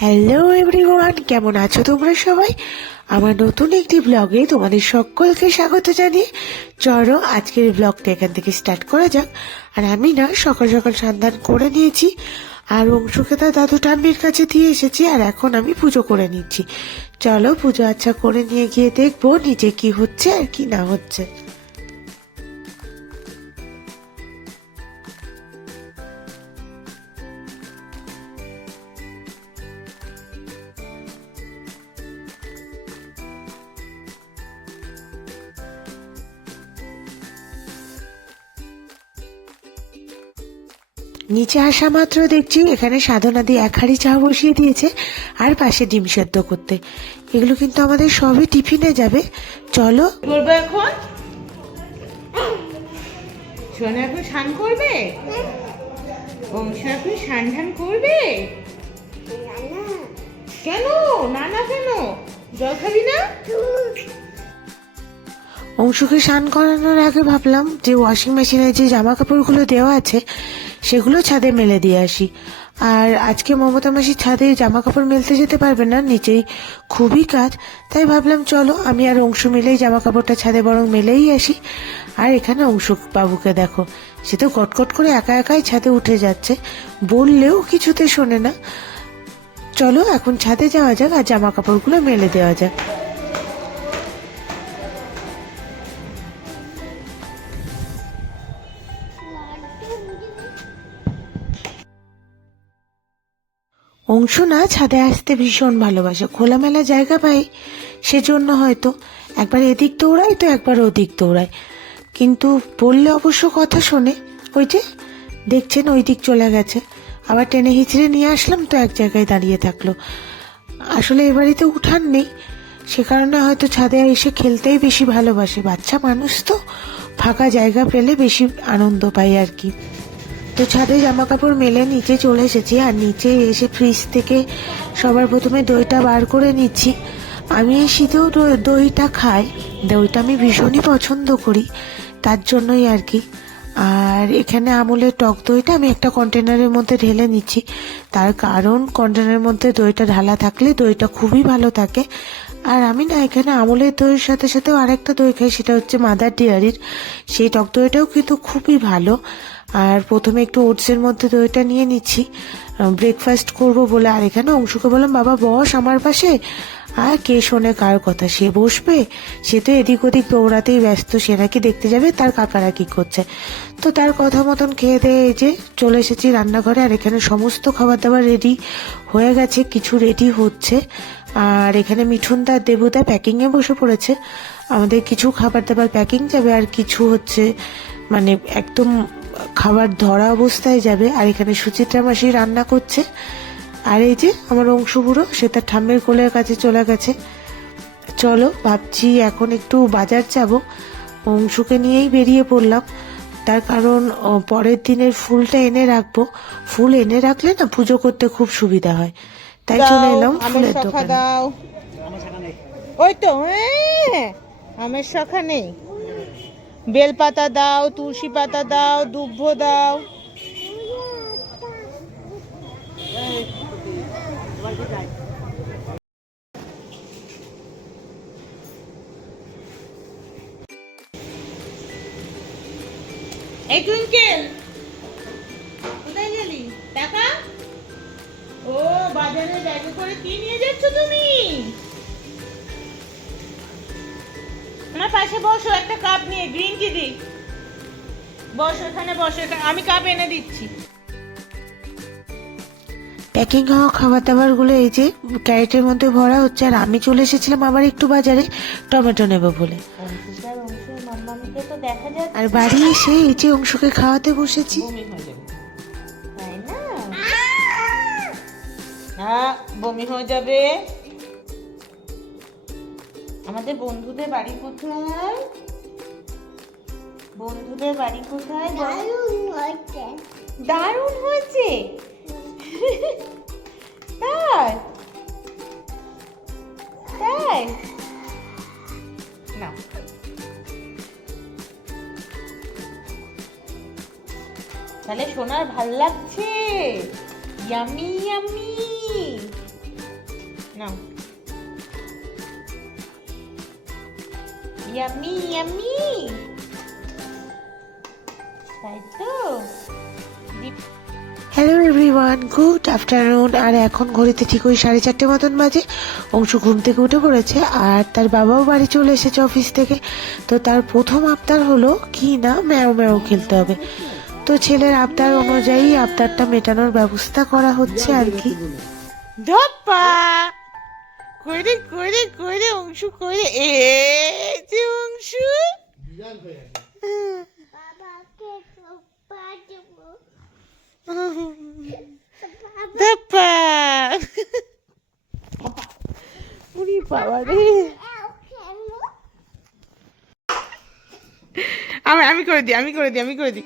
Hello everyone কেমন আছো তোমরা সবাই? আমার নতুন একটি ব্লগে তোমাদের সকলকে স্বাগত জানিয়ে চলো আজকের ব্লগটা এখান থেকে স্টার্ট করা যাক। আর আমি না, সকাল সকাল সন্ধান করে নিয়েছি আর অংশকে তার দাদু ঠাম্মির কাছে দিয়ে এসেছি আর এখন আমি পুজো করে নিচ্ছি। চলো পুজো আচ্ছা করে নিয়ে গিয়ে দেখব নিজে কি হচ্ছে আর কি না হচ্ছে। নিচে আসা মাত্র দেখছি এখানে সাধনাদি এক হাঁড়ি চা বসিয়ে দিয়েছে আর পাশে ডিম সেদ্ধ করতে। এগুলো কিন্তু আমাদের সবই টিফিনে যাবে। চলো। করবে এখন? সোনা এখন স্নান করবে? বংশ এখন স্নান ধান করবে? কেন? না না কেন? জল খাবি না? অংশুকে স্নান করানোর আগে ভাবলাম যে ওয়াশিং মেশিনে যে জামা কাপড়গুলো দেওয়া আছে সেগুলো ছাদে মেলে দিয়ে আসি। আর আজকে মমতা মাসি ছাদে জামা কাপড় মেলতে যেতে পারবে না, নিচেই খুবই কাজ। তাই ভাবলাম, চলো, আমি আর অংশু মিলেই জামা কাপড়টা ছাদে বরং মেলেই আসি। আর এখানে অংশু বাবুকে দেখো, সে তো কটকট করে একা একাই ছাদে উঠে যাচ্ছে, বললেও কিছুতে শোনে না। চলো, এখন ছাদে যাওয়া যাক আর জামা কাপড়গুলো মেলে দেওয়া যাক। অংশ না ছাদে আসতে ভীষণ ভালোবাসে। খোলামেলা জায়গা পাই, সেজন্য হয়তো একবার এদিক দৌড়ায় তো একবার ওদিক দৌড়ায়। কিন্তু বললে অবশ্য কথা শোনে, ওই যে দেখছেন ওই দিক চলে গেছে। আবার টেনে হিচড়ে নিয়ে আসলাম, তো এক জায়গায় দাঁড়িয়ে থাকল। আসলে এ বাড়িতে উঠান নেই, সে কারণে হয়তো ছাদে এসে খেলতেই বেশি ভালোবাসে। বাচ্চা মানুষ তো, ফাঁকা জায়গা পেলে বেশি আনন্দ পায় আর কি। তো ছাদে জামা কাপড় মেলে নিচে চলে এসেছি আর নিচে এসে ফ্রিজ থেকে সবার প্রথমে দইটা বার করে নিচ্ছি। আমি এই শীতেও দই- দইটা খাই। দইটা আমি ভীষণই পছন্দ করি, তার জন্যই আর কি। আর এখানে আমুলের টক দইটা আমি একটা কন্টেনারের মধ্যে ঢেলে নিচ্ছি। তার কারণ কন্টেনারের মধ্যে দইটা ঢালা থাকলে দইটা খুবই ভালো থাকে। আর আমি না এখানে আমুলের দইয়ের সাথে সাথেও আরেকটা দই খাই, সেটা হচ্ছে মাদার ডেয়ারির। সেই টক দইটাও কিন্তু খুবই ভালো। আর প্রথমে একটু ওটসের মধ্যে দইটা নিয়ে নিচ্ছি। ব্রেকফাস্ট করব বলে। আর এখানে অংশুকে বললাম, বাবা, বস আমার পাশে। আর কে শোনে কার কথা? সে বসবে? সে তো এদিক ওদিক দৌড়াতেই ব্যস্ত। সে নাকি দেখতে যাবে তার কাকারা কি করছে? তো তার কথা মতন খেয়ে দিয়ে এই যে চলে এসেছি রান্নাঘরে। আর এখানে সমস্ত খাবার দাবার রেডি হয়ে গেছে, কিছু রেডি হচ্ছে। আর এখানে মিঠুনদা দেবুদা প্যাকিংয়ে বসে পড়েছে। আমাদের কিছু খাবার দাবার প্যাকিং যাবে আর কিছু হচ্ছে মানে একদম খাবার ধরা অবস্থায় যাবে। আর এখানে সুচিত্রা মাসি রান্না করছে। আর এই যে আমার অংশ বুড়ো, সে তার ঠাম্মের কোলের কাছে চলে গেছে। চলো ভাবছি এখন একটু বাজার যাব। অংশুকে নিয়েই বেরিয়ে পড়লাম। তার কারণ পরের দিনের ফুলটা এনে রাখব। ফুল এনে রাখলে না পুজো করতে খুব সুবিধা হয়। তাই চলে এলাম আমের ফুলের শাখা দোকানে। দাও। ওই তো হ্যাঁ, আমের শাখা নেই। বেলপাতা দাও তুলসী পাতা দাও দুব্ব দাও। এই টুইঙ্কেল ও বাজারে ব্যাগে করে কি নিয়ে যাচ্ছ তুমি? আমার পাশে বসো একটা কাপ নিয়ে গ্রিন টি দি। বসো এখানে বসো আমি কাপ এনে দিচ্ছি। প্যাকিং হওয়া খাবার দাবারগুলো এই যে ক্যারেটের মধ্যে ভরা হচ্ছে আর আমি চলে এসেছিলাম আবার একটু বাজারে টমেটো নেব বলে। আর বাড়ি এসে এই যে অংশকে খাওয়াতে বসেছি। না বমি হয়ে যাবে। আমাদের বন্ধুদের বাড়ি কোথায়? বন্ধুদের বাড়ি কোথায়? দারুণ হয়েছে। তাই? তাই? না তাহলে সোনার ভালো লাগছে। ইয়ামি ইয়ামি নাও yummy yummy hello everyone good afternoon আর এখন ঘড়িতে ঠিক ওই সাড়ে চারটে মতন বাজে। অংশু ঘুম থেকে উঠে পড়েছে আর তার বাবাও বাড়ি চলে এসেছে অফিস থেকে। তো তার প্রথম আবদার হলো কি না ম্যাও ম্যাও খেলতে হবে। তো ছেলের আবদার অনুযায়ী আবদারটা মেটানোর ব্যবস্থা করা হচ্ছে আর কি। ধপ্পা! করে করে করে অংশু করে এ যে অংশু! বাবা রে। আমি আমি করে দিই আমি করে দিই আমি করে দিই।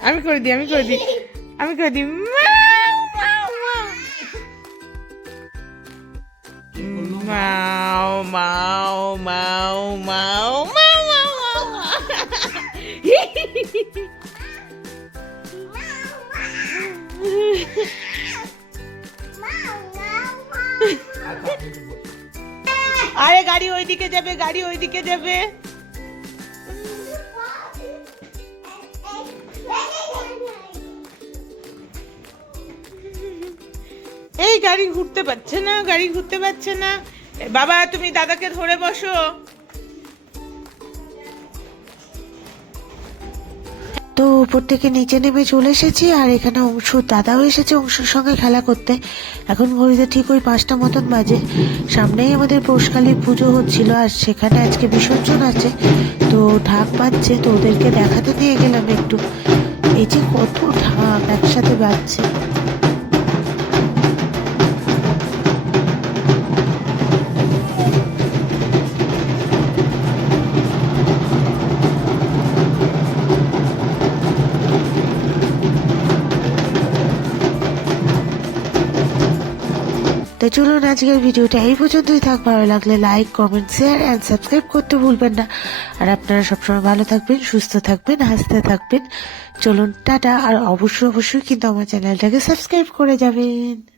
আমি করে দিই আমি করে দিই আমি করে দিই মাও মাও মাও মাও মাও মাও ওইদিকে যাবে, গাড়ি ওইদিকে যাবে। এই গাড়ি ঘুরতে পারছে না, গাড়ি ঘুরতে পারছে না। বাবা, তুমি দাদাকে ধরে বসো। তো উপর থেকে নিচে নেমে চলে এসেছি, আর এখানে অংশুর দাদাও এসেছে অংশুর সঙ্গে খেলা করতে। এখন ঘড়িতে ঠিক ওই পাঁচটা মতন বাজে। সামনেই আমাদের পৌষকালীর পুজো হচ্ছিল, আর সেখানে আজকে বিসর্জন আছে। তো ঢাক বাজছে, তো ওদেরকে দেখাতে নিয়ে গেলাম একটু। এই যে কত ঢাক একসাথে বাজছে। চলুন আজকের ভিডিওটা এই পর্যন্তই থাক। ভালো লাগলে like comment share and subscribe করতে ভুলবেন না। আর আপনারা সবসময় ভালো থাকবেন, সুস্থ থাকবেন, হাসতে থাকবেন। চলুন, টাটা। আর অবশ্যই অবশ্যই কিন্তু আমার চ্যানেলটাকে সাবস্ক্রাইব করে যাবেন।